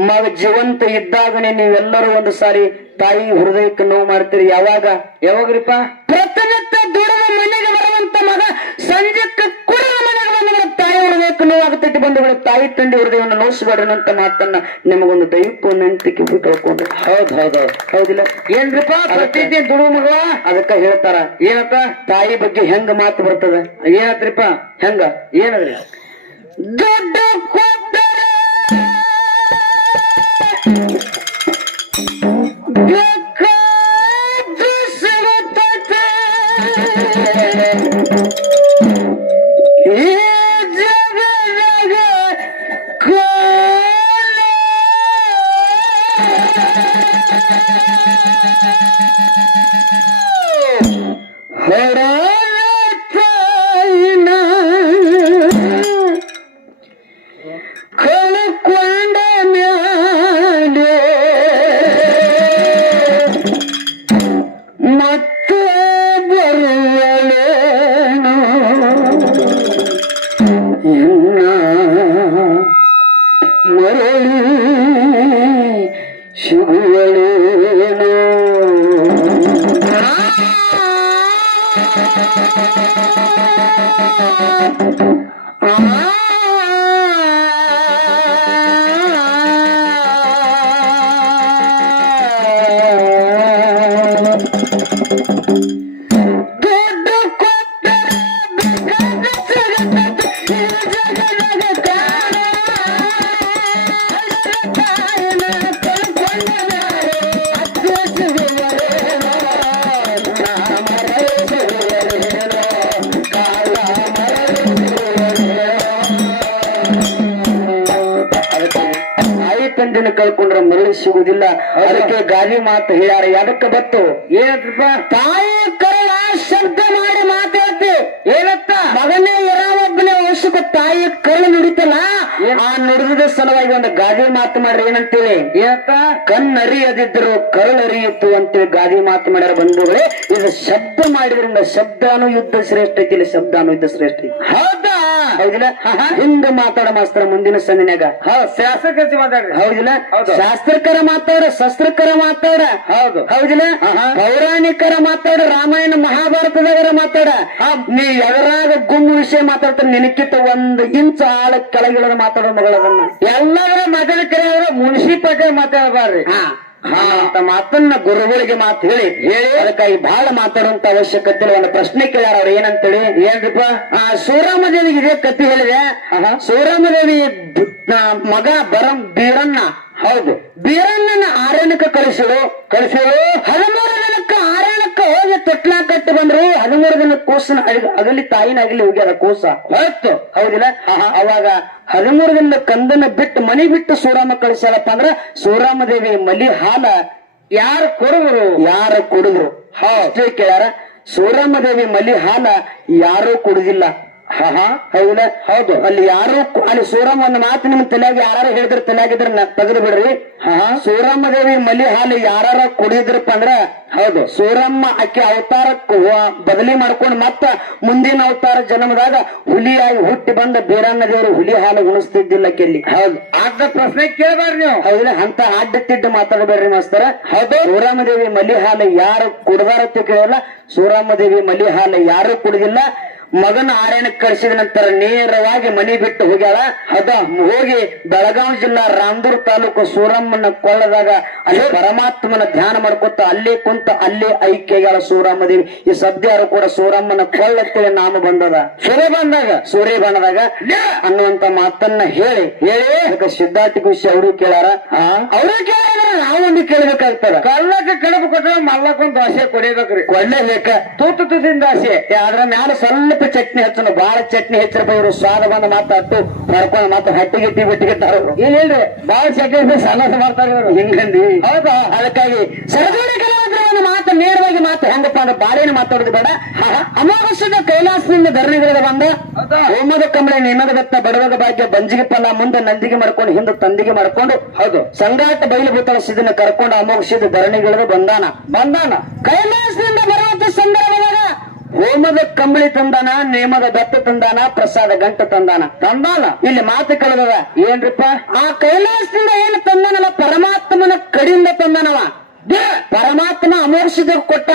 ಮಗ ಜೀವಂತ ಇದ್ದಾಗನೇ ನೀವೆಲ್ಲರೂ ಒಂದು ಸಾರಿ ತಾಯಿ ಹೃದಯಕ್ಕೆ ನೋವು ಮಾಡ್ತೀರಿ. ಯಾವಾಗ? ಯಾವಾಗ್ರಿಪ್ಪ? ಪ್ರತಿನಿತ್ಯ ದುಡಿದ ಮನೆಗೆ ಬರುವಂತ ಮಗ ಸಂಜೆಕ್ಕೆ ಕುಡಿದ ತಾಯಿ ತಟ್ಟಿ ನೋವಾಗುತ್ತೈತಿ ಬಂಧುಗಳು ತಾಯಿ ತಂದೆ ಹೃದಯವನ್ನು ಅಂತ ಮಾತನ್ನ ನಿಮಗೊಂದು ದೈವಕ್ಕೂ ನಂತಿಕೆ ಹೋಗ್ಕೊಂಡು ಹೌದ್ ಹೌದ್ ಹೌದ್. ಹೌದಿಲ್ಲ? ಏನ್ರಿಪ್ಪ ಪ್ರತಿದಿನ ದುಡು ಮಗ ಅದಕ್ಕ ಹೇಳ್ತಾರ ಏನಪ್ಪ? ತಾಯಿ ಬಗ್ಗೆ ಹೆಂಗ ಮಾತು ಬರ್ತದ? ಏನತ್ರಿಪ್ಪ? ಹೆಂಗ? ಏನದ್ರಿ? ದೊಡ್ಡ ಕೊಟ್ಟರೆ ಮತ್ತೆ ತಂದೆನ ಕಳ್ಕೊಂಡ್ರೆ ಮರಳಿ ಸಿಗುದಿಲ್ಲ ಅದಕ್ಕೆ ಗಾಲಿ ಮಾತು ಹೇಳ್ಯಾರ. ಯಾದಕ್ಕೆ ಬತ್ತು? ಏನಪ್ಪ ತಾಯಿ ಕರಳ ಶಬ್ದ ಮಾಡಿ ಮಾತಾಡ್ತಿ. ಏನತ್ತ ಮಗನೇ ಒಬ್ಬನೇ ವರ್ಷಕ್ಕೆ ತಾಯಿ ಕರಳು ನುಡಿತಲ್ಲ ಆ ನುಡಿದ ಸಲುವಾಗಿ ಒಂದು ಗಾದಿ ಮಾತು ಮಾಡ್ರಿ ಏನಂತೇಳಿ ಏನತ್ತ ಕಣ್ಣರಿಯದಿದ್ರು ಕರಳರಿಯಿತು ಅಂತೇಳಿ ಗಾದಿ ಮಾತು ಮಾಡ್ಯಾರ ಬಂಧುಗಳೇ. ಇದು ಶಬ್ದ ಮಾಡಿದ್ರಿಂದ ಶಬ್ದಾನು ಯುದ್ಧ ಶ್ರೇಷ್ಠ ಐತಿ ಇಲ್ಲಿ ಶಬ್ದಾನು ಯುದ್ಧ ಶ್ರೇಷ್ಠ ಐತಿ. ಹೌದಾ? ಹೌದಿಲ್ಲ? ಹಿಂಗ ಮಾತಾಡ ಮಾಸ್ತರ ಮುಂದಿನ ಸಂದಿನಾಗ ಹೌದ್ ಶಾಸಕ ಮಾತಾಡ್ರಿ. ಹೌದಿಲ್ಲ? ಹೌದು. ಶಾಸ್ತ್ರಕರ ಮಾತಾಡ ಶಸ್ತ್ರಕರ ಮಾತಾಡ. ಹೌದು. ಹೌದಿಲ್ಲ. ಪೌರಾಣಿಕರ ಮಾತಾಡ ರಾಮಾಯಣ ಮಹಾಭಾರತದಾಗರ ಮಾತಾಡ. ನೀ ಎದರಾಗ ಗುಮ್ ವಿಷಯ ಮಾತಾಡ್ತಾರ ನಿನಕ್ಕಿಂತ ಒಂದು ಇಂಚ ಆಳ ಕೆಳಗಿಳದ ಮಾತಾಡೋ ಮಗಳದನ್ನ. ಎಲ್ಲರ ಮಾತಾಡ್ಕರೆ ಮುನ್ಸಿ ಮುನ್ಸಿಪಾಲ್ಟಿ ಮಾತಾಡಬಾರ್ರಿ ಹಾ ಅಪ್ಪನ ಮಾತನ್ನ ಗುರುಗಳಿಗೆ ಮಾತು ಹೇಳಿ. ಹೇಳಿ. ಅದಕ್ಕಾಗಿ ಬಹಳ ಮಾತಾಡುವಂತ ಅವಶ್ಯಕತೆ ಒಂದು ಪ್ರಶ್ನೆ ಕೇಳ್ಯಾರ ಅವ್ರು ಏನಂತೇಳಿ? ಏನ್ರಿಪ್ಪ? ಆ ಸೂರಾಮದೇವಿಗೆ ಇದೇ ಕತ್ತಿ ಹೇಳಿದೆ. ಆಹಾ. ಸೂರಾಮದೇವಿ ಮಗ ಬರಂ ಬೀರಣ್ಣ. ಹೌದು. ಬೀರಣ್ಣನ ಆರ್ಯನಕ್ಕೆ ಕಳಿಸಿಳು ಕಳಿಸಿಳು ಹೋಗಿ ತೊಟ್ಲ ಕಟ್ಟಿ ಬಂದ್ರು ಹದಿಮೂರು ದಿನ ಕೂಸನ ಅಗ- ಅಗಲಿ ತಾಯಿನ ಹೋಗ್ಯಾರ ಕೋಸ ಹೊತ್ತು ಹೌದಿಲ್ಲ? ಅವಾಗ ಹದಿಮೂರು ದಿನ ಕಂದನ ಬಿಟ್ಟು ಮನಿ ಬಿಟ್ಟು ಸೂರಮ್ಮ ಕಳಿಸ್ಯಾರಪ್ಪ ಅಂದ್ರ ಸೂರಮ್ಮ ದೇವಿ ಮಲಿ ಹಾಲ ಯಾರು ಕುಡಿದ್ರು? ಯಾರು ಕುಡಿದ್ರು? ಹಾ ಕೇಳ್ಯಾರ ಸೂರಮ್ಮ ದೇವಿ ಮಲಿ ಹಾಲ ಯಾರು ಕುಡುದಿಲ್ಲ. ಹೌದ? ಹೌದು. ಅಲ್ಲಿ ಯಾರು ಅಲ್ಲಿ ಸೂರಮ್ಮ ಒಂದು ಮಾತು ನಿಮ್ ತಲೆಯಾಗ ಯಾರು ಹೇಳಿದ್ರ ತಲೆಯಾಗಿದ್ರ ತೆಗೆದು ಬಿಡ್ರಿ. ಸೂರಮ್ಮ ದೇವಿ ಮಲಿ ಹಾಲು ಯಾರು ಕುಡಿದ್ರಪ್ಪ ಅಂದ್ರ ಹೌದು ಸೂರಮ್ಮ ಅಕ್ಕಿ ಅವತಾರ ಬದಲಿ ಮಾಡ್ಕೊಂಡು ಮತ್ತ ಮುಂದಿನ ಅವತಾರ ಜನ್ಮದಾಗ ಹುಲಿಯಾಗಿ ಹುಟ್ಟಿ ಬಂದ ಬೀರಣ್ಣ ದೇವರು ಹುಲಿ ಹಾಲು ಉಣಿಸ್ತಿದ್ದಿಲ್ಲ ಕೆಲ್ಲಿ. ಹೌದು. ಅಂತ ಪ್ರಶ್ನೆ ಕೇಳಬಾರ್ದು ನೀವು. ಹೌದಿಲ್ಲ ಅಂತ ಅಡ್ಡ ತಿಡ್ಡ ಮಾತಾಡಬೇಡ್ರಿ ಮಾಸ್ತರ. ಹೌದು. ಸೂರಮ್ಮದೇವಿ ಮಲಿ ಹಾಲು ಯಾರು ಕುಡ್ದಾರ ಕೇಳಲ್ಲ. ಕೇಳಲ್ಲ ಸೂರಮ್ಮದೇವಿ ಮಲಿ ಹಾಲು ಯಾರು ಕುಡಿದಿಲ್ಲ. ಮಗನ ಆರಾಯಣ ಕರೆಸಿದ ನಂತರ ನೇರವಾಗಿ ಮನೆ ಬಿಟ್ಟು ಹೋಗ್ಯಾಳ. ಅದ ಹೋಗಿ ಬೆಳಗಾವಿ ಜಿಲ್ಲಾ ರಾಮದೂರ್ ತಾಲೂಕು ಸೂರಮ್ಮನ ಕೊಳ್ಳದಾಗ ಅಲ್ಲಿ ಪರಮಾತ್ಮನ ಧ್ಯಾನ ಮಾಡ್ಕೊತ ಅಲ್ಲೇ ಕುಂತ ಅಲ್ಲೇ ಐಕ್ಯಗಳ ಸೂರಮ್ಮದೇವಿ. ಈ ಸದ್ಯಾರು ಕೂಡ ಸೂರಮ್ಮನ ಕೊಳ್ಳತ್ತೇಳಿ ನಾಮ ಬಂದದ. ಸೂರ್ಯ ಬಂದಾಗ? ಸೂರ್ಯ ಬಂದಾಗ ಅನ್ನುವಂತ ಮಾತನ್ನ ಹೇಳಿ. ಹೇಳಿ. ಸಿದ್ಧಾರ್ಥಿ ಖುಷಿ ಅವರು ಕೇಳಾರ. ಅವರು ಕೇಳಿದ್ರೆ ನಾವೊಂದು ಕೇಳ್ಬೇಕಾಗ್ತದ. ಕಳ್ಳಕ್ಕೆ ಕಡಬ ಕೊಟ್ಟ ಮಲ್ಲಕ್ಕೊಂದು ದೋಸೆ ಕೊಡಿಬೇಕ್ರಿ. ಕೊಳ್ಳೇಬೇಕ ತೂತು ತುದಿನ ಆಸೆ ಅದ್ರ ಮ್ಯಾಲ ಸ್ವಲ್ಪ ಚಟ್ನಿ ಹಚ್ಚನು ಬಾಳ ಚಟ್ನಿ ಹೆಚ್ಚಿರಪ್ಪ ಇವರು ಸ್ವಾದ ಬಂದ ಅಟ್ಟು ಮಾಡ್ಕೊಂಡು ಮಾತು ಹಟ್ಟಿ ಗಿಟ್ಟಿ ಬಿಟ್ಟಿಗಿಟ್ಟಾರ ಏನಿಲ್ರಿ ಬಾಳ ಚಟ್ನಿ ಸಲಸ ಮಾಡ್ತಾರೆ ಇವರು. ಹಿಂಗಂದಿ. ಹೌದಾ? ಅದಕ್ಕಾಗಿ ಸರಜೋಡಿ ಕಲಾವಿದರ ಮಾತು ನೇರವಾಗಿ ಮಾತು ಹೆಂಗಪ್ಪ ಅಂದ್ರೆ ಬಾಳೆನ ಮಾತಾಡೋದು ಬೇಡ. ಅಮಾವಾಸ್ಯದ ಕೈಲಾಸದಿಂದ ಧರಣಿಗಿಳಿದ ಬಂದ ಹೋಮದ ಕಂಬಳಿ ನೇಮದ ಬೆತ್ತ ಬಡವದ ಭಾಗ್ಯ ಬಂಜಿಗೆ ಪಲ್ಲ ಮುಂದೆ ನಂದಿಗೆ ಮಾಡ್ಕೊಂಡು ಹಿಂದೆ ತಂದಿಗೆ ಮಾಡ್ಕೊಂಡು ಹೌದು. ಸಂಗಾಟ ಬಯಲು ಭೂತಳ ಕರ್ಕೊಂಡು ಅಮೋಘಸಿದ ಧರಣಿಗಿಳಿದು ಬಂದಾನ. ಬಂದಾನ. ಕೈಲಾಸದಿಂದ ಬರುವಂತ ಸಂದರ್ಭದಾಗ ಹೋಮದ ಕಂಬಳಿ ತಂದಾನ, ನೇಮದ ಬೆತ್ತ ತಂದಾನ, ಪ್ರಸಾದ ಗಂಟ ತಂದಾನ. ತಂದಾನ. ಇಲ್ಲಿ ಮಾತು ಕಳೆದದ ಏನ್ರಿಪ್ಪ? ಆ ಕೈಲಾಸದಿಂದ ಏನು ತಂದನಲ್ಲ? ಪರಮಾತ್ಮನ ಕಡಿಯಿಂದ ತಂದಾನವ. ಪರಮಾತ್ಮ ಅಮೋಘಸಿದ ಕೊಟ್ಟ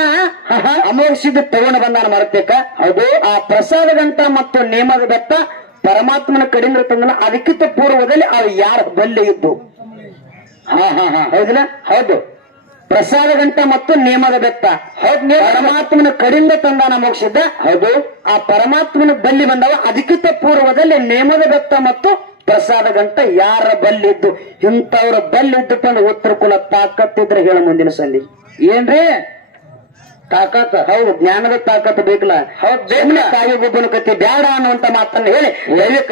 ಅಮೋರ್ಷಿದ ತಗೊಂಡು ಬಂದಾನ ಮರತೇಕ ಅದು ಆ ಪ್ರಸಾದ ಗಂಟ ಮತ್ತು ನೇಮದ ಬೆತ್ತ ಪರಮಾತ್ಮನ ಕಡಿಂದ ತಂದನ. ಅದಕ್ಕಿಂತ ಪೂರ್ವದಲ್ಲಿ ಅವು ಯಾರ ಬಲ್ಲೆ ಇದ್ದು? ಹಾ ಹಾ ಹಾ. ಹೌದಿಲ್ಲ? ಹೌದು. ಪ್ರಸಾದ ಗಂಟ ಮತ್ತು ನೇಮದ ಬೆತ್ತ. ಹೌದು ಪರಮಾತ್ಮನ ಕಡಿಂದ ತಂದಾನ ಮೋಕ್ಷಿದ್ದ ಹೌದು. ಆ ಪರಮಾತ್ಮನ ಬಲ್ಲಿ ಬಂದವ. ಅದಕ್ಕಿಂತ ಪೂರ್ವದಲ್ಲಿ ನೇಮದ ಬೆತ್ತ ಮತ್ತು ಪ್ರಸಾದ ಗಂಟ ಯಾರ ಬಲ್ಲಿದ್ದು? ಇಂಥವ್ರ ಬಲ್ಲಿದ್ದಪ್ಪ ಅಂದ್ರೆ ಉತ್ತರ ಕುಲ ತಾಕತ್ತಿದ್ರೆ ಹೇಳ ಮುಂದಿನ ಸಲ್ಲಿ ಏನ್ರಿ? ತಾಕತ್ ಹೌದು ಜ್ಞಾನದ ತಾಕತ್ ಬೇಕಲ್ಲ. ಹೌದು ಕಾಯಿ ಗೊಬ್ಬನ ಕತ್ತಿ ಬೇಡ ಅನ್ನುವಂತ ಮಾತನ್ನ ಹೇಳಿ.